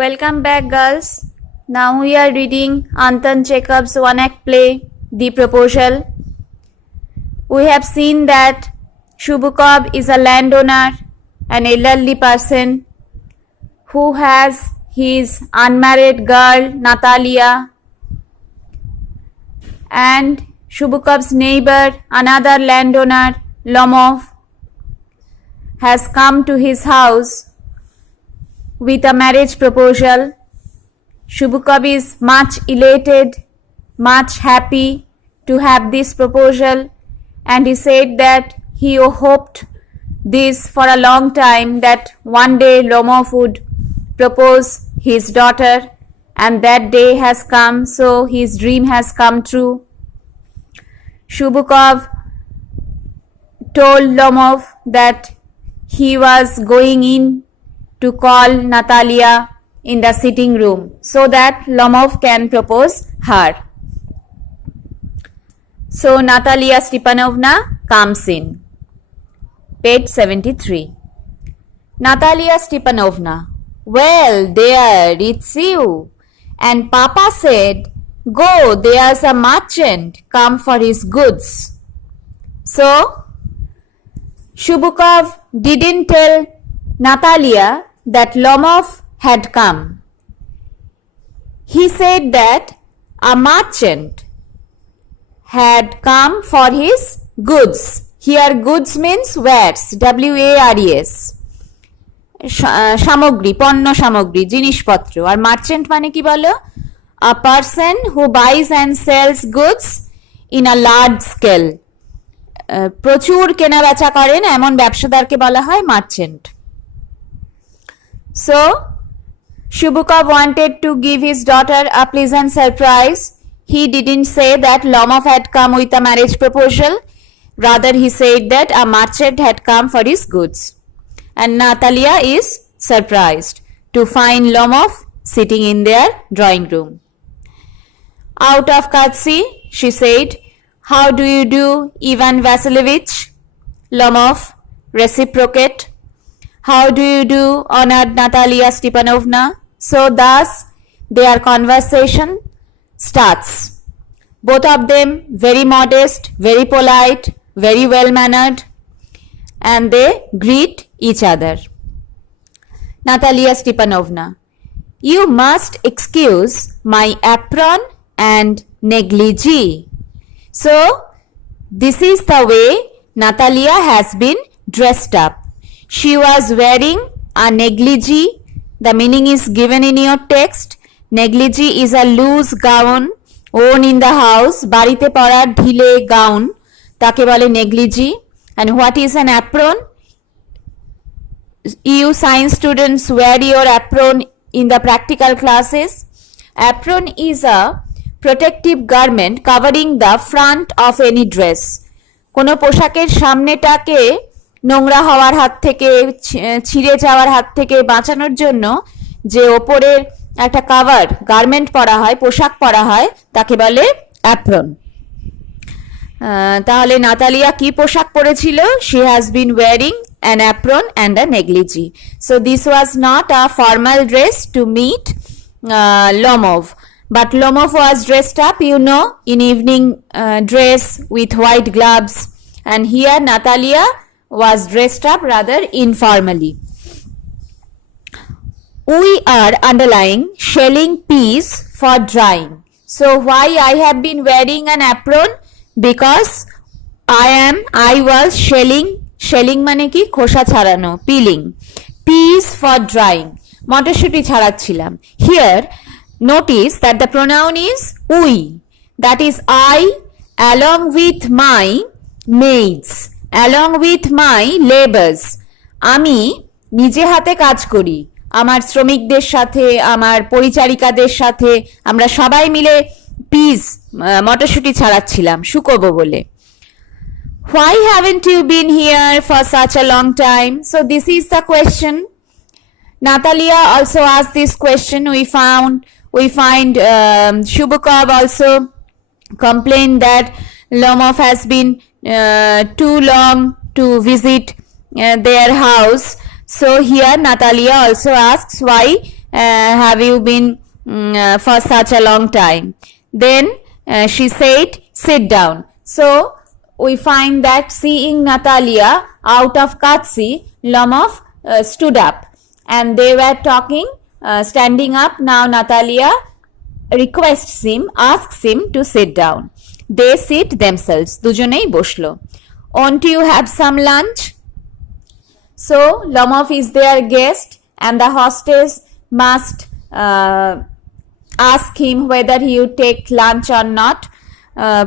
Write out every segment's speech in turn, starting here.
Welcome back, girls. Now we are reading Anton Chekhov's one-act play, The Proposal. We have seen that Shubukov is a landowner, an elderly person who has his unmarried girl Natalia, and Shubukov's neighbor, another landowner, Lomov, has come to his house with a marriage proposal. Shubukov is much elated, much happy to have this proposal, and he said that he hoped this for a long time, that one day Lomov would propose his daughter, and that day has come, so his dream has come true. Shubukov told Lomov that he was going in to call Natalia in the sitting room so that Lomov can propose her. So Natalia Stepanovna comes in. Page 73. Natalia Stepanovna: well, dear, it's you. And Papa said, go, there's a merchant come for his goods. So Shubukov didn't tell Natalia that Lomov had come. He said that a merchant had come for his goods. Here goods means wares, W-A-R-E-S. সামগ্রী, পণ্য সামগ্রী, জিনিসপত্র। আর মার্চেন্ট মানে কি বলো? A person who buys and sells goods in a large scale. প্রচুর কেনা বেচা করেন এমন ব্যবসাদারকে বলা হয় merchant. So, Shubukov wanted to give his daughter a pleasant surprise. He didn't say that Lomov had come with a marriage proposal. Rather, he said that a merchant had come for his goods. And Natalia is surprised to find Lomov sitting in their drawing room. Out of courtesy, she said, how do you do, Ivan Vasilievich? Lomov reciprocate. How do you do, honored Natalia Stepanovna? So thus their conversation starts. Both of them very modest, very polite, very well mannered, and they greet each other. Natalia Stepanovna: you must excuse my apron and negligee. So this is the way Natalia has been dressed up. She was wearing a negligee. The meaning is given in your text. Negligee is a loose gown worn in the house. বাড়িতে পরার ঢিলে gown তাকে বলে negligee. And what is an apron? You science students wear your apron in the practical classes. Apron is a protective garment covering the front of any dress. কোনো পোশাকের সামনেটাকে নোংরা হওয়ার হাত থেকে, ছিঁড়ে যাওয়ার হাত থেকে বাঁচানোর জন্য যে ওপরের একটা কাভার গার্মেন্ট পরা হয়, পোশাক পরা হয়, তাকে বলে অ্যাপ্রন। তাহলে নাতালিয়া কি পোশাক পরেছিল? She has been wearing an apron and a negligee. So this was not a formal dress to meet Lomov. But Lomov was dressed up, you know, in evening dress with white gloves. And here Natalia was dressed up rather informally. We are underlying shelling peas for drying. So why I have been wearing an apron? Because I was shelling মানে কি? খোসা ছাড়ানো, peeling. Peas for drying. মটরশুঁটি ছাড়াচ্ছিলাম. Here notice that the pronoun is we. That is I along with my maids, along with my labours. আমি নিজে হাতে কাজ করি, আমার শ্রমিকদের সাথে, আমার পরিচারিকাদের সাথে আমরা সবাই মিলে পিস মটরশুঁটি ছাড়াচ্ছিলাম শুকোবো বলে। Why haven't you been here for such a long time? So this is the question. Natalia also asked this question. We find Shubukov also complained that Lomov has been too long to visit their house. So here Natalia also asks why have you been for such a long time? Then she said, sit down. So we find that seeing Natalia out of courtesy, Lomov stood up and they were talking, standing up. Now Natalia requests him, asks him to sit down. They sit themselves. দুজনেই বসলো. Won't you have some lunch? So Lomov is their guest and the hostess must ask him whether he would take lunch or not.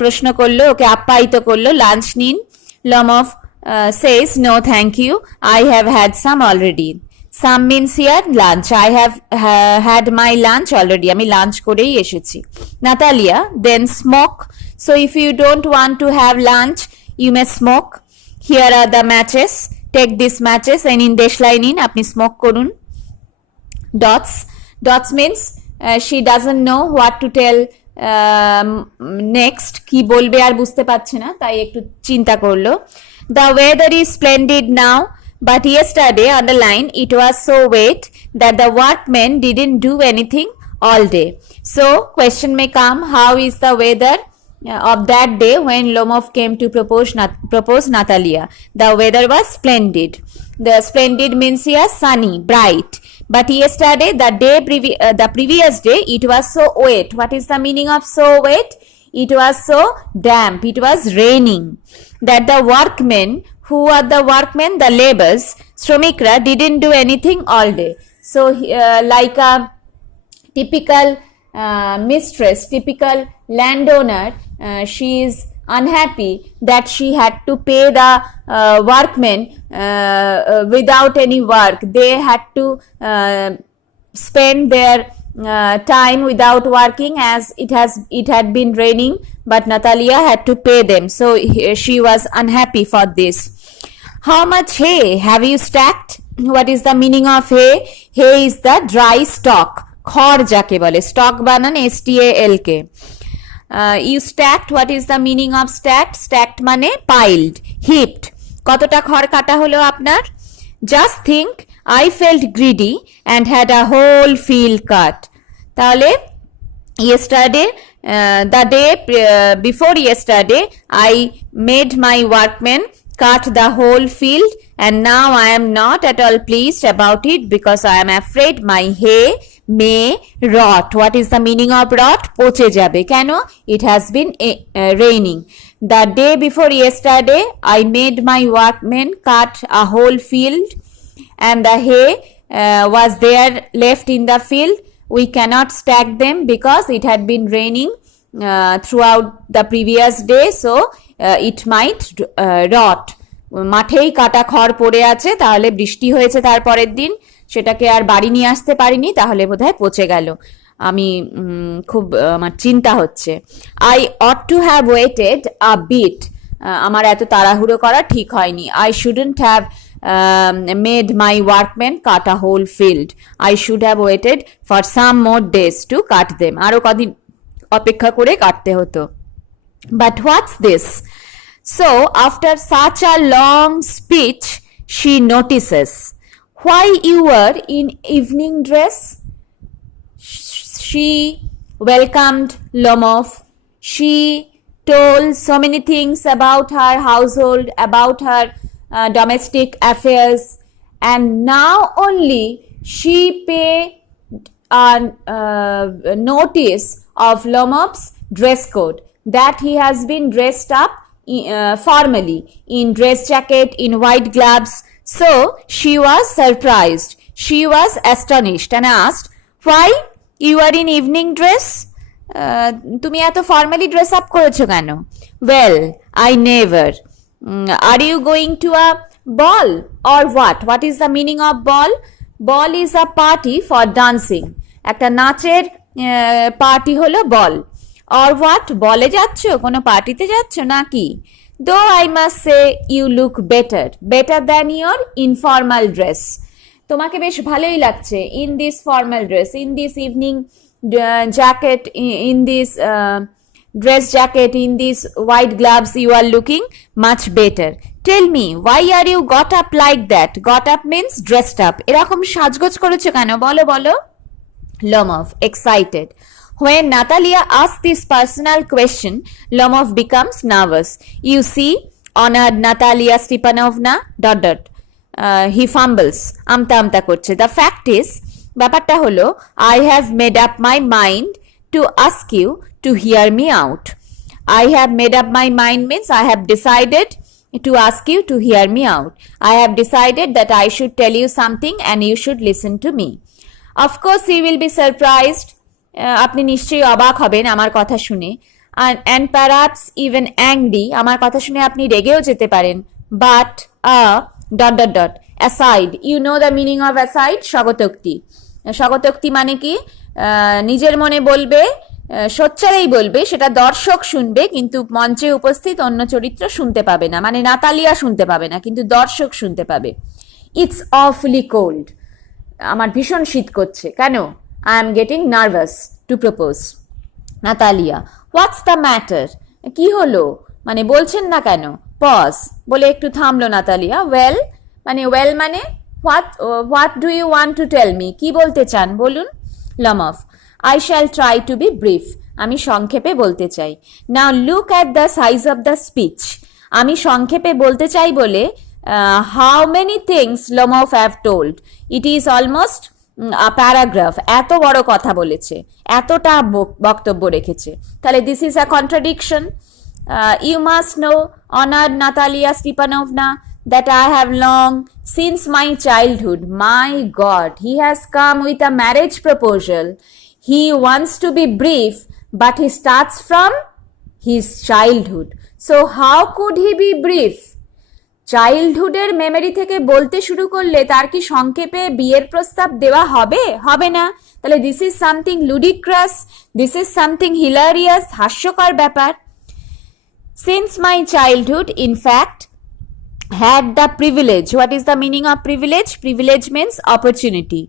প্রশ্ন করলো, ওকে আপ্যায়িত করলো, লাঞ্চ নিন. Lomov says, no thank you, I have had some already. Some means here lunch. I have had my lunch already. আমি লাঞ্চ করেই এসেছি. Natalia, then smoke. So if you don't want to have lunch, you may smoke. Here are the matches. Take these matches and in দেশলাই নিন, আপনি smoke করুন. Dots. Dots means she doesn't know what to tell next. কি বলবে আর বুঝতে পারছে না, তাই একটু চিন্তা করলো. The weather is splendid now, but yesterday on the line it was so wet that the workmen didn't do anything all day. So question may come, how is the weather of that day when Lomov came to propose Natalia? The weather was splendid. The splendid means here sunny, bright. But yesterday, the previous day, it was so wet. What is the meaning of so wet? It was so damp. It was raining. That the workmen, who are the workmen, the laborers, Shromikra, didn't do anything all day. So, like a typical mistress, typical landowner, she is unhappy that she had to pay the workmen without any work. They had to spend their time without working as it had been raining, but Natalia had to pay them. So she was unhappy for this. How much hay have you stacked? What is the meaning of hay? Hay is the dry stalk. খড় যাকে বলে, স্টক বানান STALK. You stacked, what is the meaning of stacked? Stacked মানে piled, heaped. কতটা খড় কাটা হলো আপনার? Just think, I felt greedy and had a whole field cut. তাহলে yesterday, the day before yesterday, I made my workmen cut the whole field and now I am not at all pleased about it because I am afraid my hay may rot. What is the meaning of rot? পচে যাবে. কেন? It has been raining. The day before yesterday, I made my workmen cut a whole field and the hay was there left in the field. We cannot stack them because it had been raining throughout the previous day, so it might rot. মাঠেই কাটা খড় পড়ে আছে, তাহলে বৃষ্টি হয়েছে তার পরের দিন, সেটাকে আর বাড়ি নিয়ে আসতে পারিনি, তাহলে বোধহয় পচে গেল। আমি খুব আমার চিন্তা হচ্ছে। I ought to have waited a bit, আমার এত তাড়াহুড়ো করা ঠিক হয়নি। I shouldn't have made my workman cut a whole field. I should have waited for some more days to cut them, আরো কদিন অপেক্ষা করে কাটতে হতো। But what's this? So after such a long speech, she notices, why you were in evening dress? She welcomed Lomov. She told so many things about her household, about her domestic affairs, and now only she paid notice of Lomov's dress code, that he has been dressed up formally in dress jacket, in white gloves. So she was surprised, she was astonished and asked, why you are in evening dress? তুমি এত formally dress up করেছো কেন? Well, I never. Are you going to a ball or what? What is the meaning of ball? Ball is a party for dancing. একটা নাচের পার্টি হলো বল। or what? বলে যাচ্ছ, কোনো পার্টিতে যাচ্ছ নাকি? though I must say you look better than your informal dress. তোমাকে বেশ ভালোই লাগছে in this formal dress, in this evening jacket, in this dress jacket, in these white gloves, you are looking much better. Tell me, why are you got up like that? Got up means dressed up. এরকম সাজগোজ করেছো কেন? বলো বলো। Lomov, excited. When Natalia asks this personal question, Lomov becomes nervous. You see, honored Natalia Stepanovna, ... He fumbles. আমতা করছে. The fact is, ব্যাপারটা হলো, I have made up my mind to ask you to hear me out. I have made up my mind means I have decided to ask you to hear me out. I have decided that I should tell you something and you should listen to me. Of course, you will be surprised. আপনি নিশ্চয়ই অবাক হবেন আমার কথা শুনে, and perhaps even angry. আমার কথা শুনে আপনি রেগেও যেতে পারেন. But aside. You know the meaning of aside? স্বগতোক্তি. স্বগতোক্তি মানে কি? নিজের মনে বলবে, সোচ্চারেই বলবে, সেটা দর্শক শুনবে কিন্তু মঞ্চে উপস্থিত অন্য চরিত্র শুনতে পাবে না, মানে নাতালিয়া শুনতে পাবে না কিন্তু দর্শক শুনতে পাবে। ইটস অফলি কোল্ড, আমার ভীষণ শীত করছে। কেন? I am getting nervous to propose. Natalia, what's the matter? কি হলো, মানে বলছেন না কেন? পজ, বলে একটু থামলো নাতালিয়া। ওয়েল মানে what do you want to tell me? কি বলতে চান বলুন। লমফ, I shall try to be brief. আমি সংক্ষেপে বলতে চাই। Now look at the size of the speech. আমি সংক্ষেপে বলতে চাই বলে how many things Lomov have told. It is almost a paragraph. এত বড় কথা বলেছে, এতটা বক্তব্য রেখেছে। তাহলে this is a contradiction. You must know, honored Natalia Stepanovna, that I have long, since my childhood, my God, he has come with a marriage proposal. He wants to be brief, but he starts from his childhood. So how could he be brief? চাইল্ডহুডের memory থেকে বলতে শুরু করলে তার কি সংক্ষেপে বিয়ের প্রস্তাব দেওয়া হবে? হবে না। তাহলে this is something ludicrous, this is something hilarious, হাস্যকর ব্যাপার। Since my childhood, in fact, had the privilege. What is the meaning of privilege? Privilege means opportunity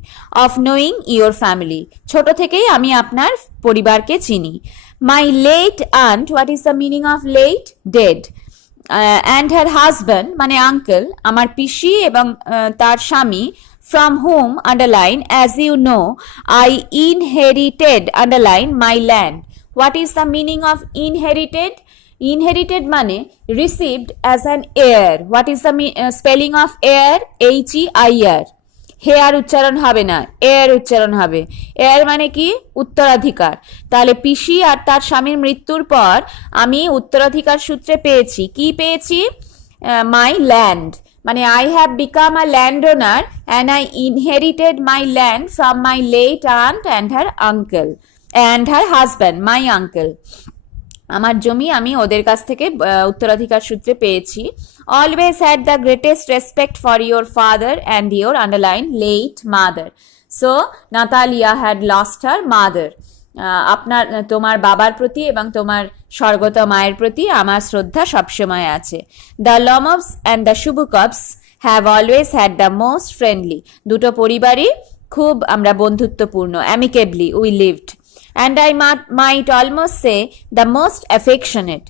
of knowing your family. ছোট থেকেই আমি আপনার পরিবারকে চিনি। My late aunt, what is the meaning of late? Dead. And her husband, মানে uncle, আমার পিসি এবং তার স্বামী, from whom, underline, as you know, I inherited, underline, my land. What is the meaning of inherited? Inherited মানে received as an heir. What is the spelling of heir? H-E-I-R. Hair উচ্চারণ হবে না, এর উচ্চারণ হবে। এর মানে কি? উত্তরাধিকার। তাহলে পিসি আর তার স্বামীর মৃত্যুর পর আমি উত্তরাধিকার সূত্রে পেয়েছি। কি পেয়েছি? My land. মানে I have become a land owner and I inherited my land from my late aunt and her uncle and her husband, my uncle. আমার জমি আমি ওদের কাছ থেকে উত্তরাধিকার সূত্রে পেয়েছি। Always had the greatest respect for your father and your, underline, late mother. So Natalia had lost her mother. তোমার বাবার প্রতি এবং তোমার স্বর্গত মায়ের প্রতি আমার শ্রদ্ধা সবসময় আছে। The Lomovs and the Chubukovs have always had the most friendly, দুটো পরিবারই খুব আমরা বন্ধুত্বপূর্ণ, amicably we lived. And I might almost say the most affectionate,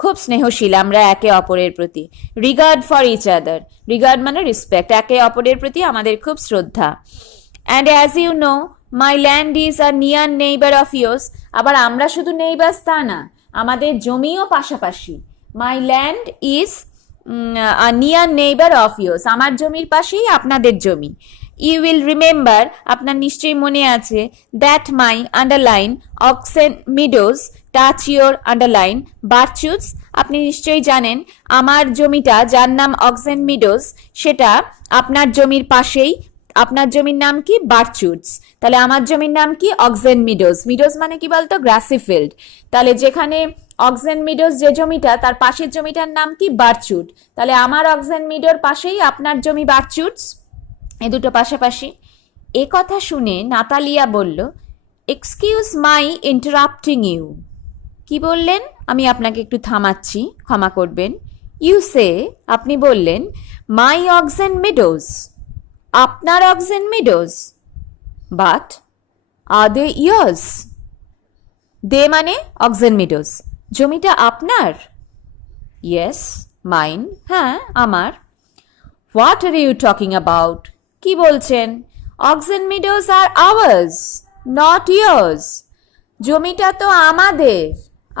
খুব স্নেহশীল আমরা একে অপরের প্রতি। Regard for each other, regard মানে রেসপেক্ট, একে অপরের প্রতি আমাদের খুব শ্রদ্ধা। And as you know, my land is a near neighbour of yours. আবার আমরা শুধু নেইবার্স তা না, আমাদের জমিও পাশাপাশি। My land is a near neighbour of yours, আমার জমির পাশেই আপনাদের জমি। ইউ উইল রিমেম্বার, আপনার নিশ্চয়ই মনে আছে, that my, underline, oxen meadows touch your, underline, birchwoods. আপনি নিশ্চয়ই জানেন আমার জমিটা, যার নাম অক্সেন মিডোজ, সেটা আপনার জমির পাশেই। আপনার জমির নাম কি? বার্চুটস। তাহলে আমার জমির নাম কি? Oxen meadows. মিডোজ মানে কি বলতো? Grassy field. তাহলে যেখানে অক্সেন মিডোজ যে জমিটা, তার পাশের জমিটার নাম কি? বার্চুট। তাহলে আমার অক্সেন মিডোর পাশেই আপনার জমি বার্চুটস, এ দুটো পাশাপাশি। এ কথা শুনে নাতালিয়া বলল, এক্সকিউজ মাই ইন্টারাপ্টিং ইউ। কি বললেন? আমি আপনাকে একটু থামাচ্ছি, ক্ষমা করবেন। ইউ সে, আপনি বললেন, মাই অক্সেন মিডোজ, আপনার oxen meadows. But are they yours? They মানে অক্সেন মিডোজ। জমিটা আপনার? Yes, mine. হ্যাঁ, আমার। What are you talking about? কি বলছেন? Oxen meadows are ours. Not yours, জমিটা তো আমাদের,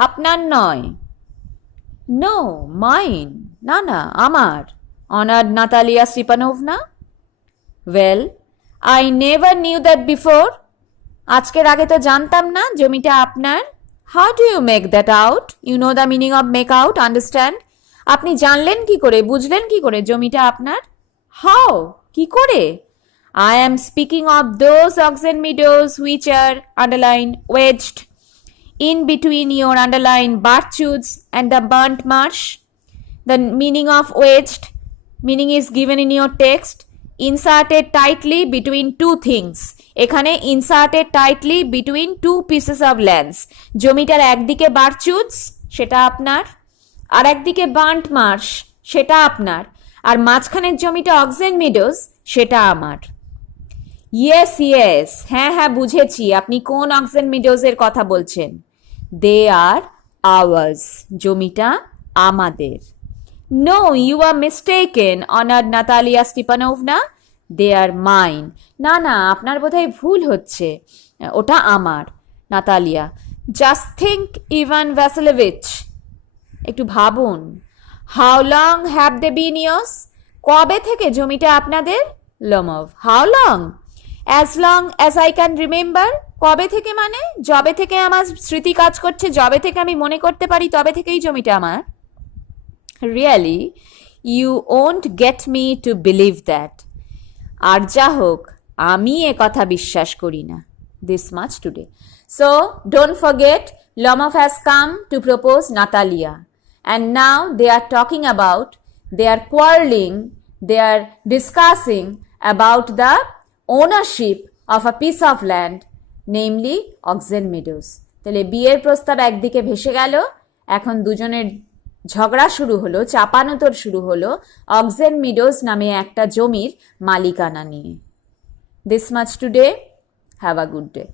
আপনার নয়। নো, মাইন, না না আমার, honoured Natalia Stepanovna. Well, I never knew that before, আজকের আগে তো জানতাম না জমিটা আপনার। How do you make that out? You know the meaning of make out, understand? আপনি জানলেন কি করে, বুঝলেন কি করে জমিটা আপনার? হাউ, কি করে? I am speaking of those oxen meadows which are underlined, wedged in between your underlined birchwoods and the burnt marsh. The meaning of wedged, meaning is given in your text, inserted tightly between two things. এখানে inserted tightly between two pieces of lands. জমিটার একদিকে বার্চউডস, সেটা আপনার, আর একদিকে burnt Marsh, সেটা আপনার, আর মাঝখানের জমিটা অক্সেন মিডোজ, সেটা আমার। ইয়েস ইয়েস, হ্যাঁ হ্যাঁ বুঝেছি আপনি কোন অক্সেন মিডোজের কথা বলছেন। দে আর আওয়ার্স, জমিটা আমাদের। No, you are mistaken honoured Natalia Stepanovna, they are mine. না না, আপনার বোধহয় ভুল হচ্ছে, ওটা আমার। Natalia, just think Ivan Vasilevich, একটু ভাবুন। How long have they been yours, কবে থেকে জমিটা আপনাদের? Lomov, how long? As long as I can remember, কবে থেকে মানে? যবে থেকে আমার স্মৃতি কাজ করছে, যবে থেকে আমি মনে করতে পারি, তবে থেকেই জমিটা আমার। Really you won't get me to believe that, আর যা হোক আমি এ কথা বিশ্বাস করি না। This much today. So don't forget, Lomov has come to propose Natalia, and now they are talking about, they are quarreling, they are discussing about the ownership of a piece of land, namely Oxen Meadows. তাহলে বিয়ের প্রস্তাব একদিকে ভেসে গেল, এখন দুজনের ঝগড়া শুরু হলো, চাপানোতর শুরু হলো অক্সেন মিডোজ নামে একটা জমির মালিকানা নিয়ে। This much today, have a good day.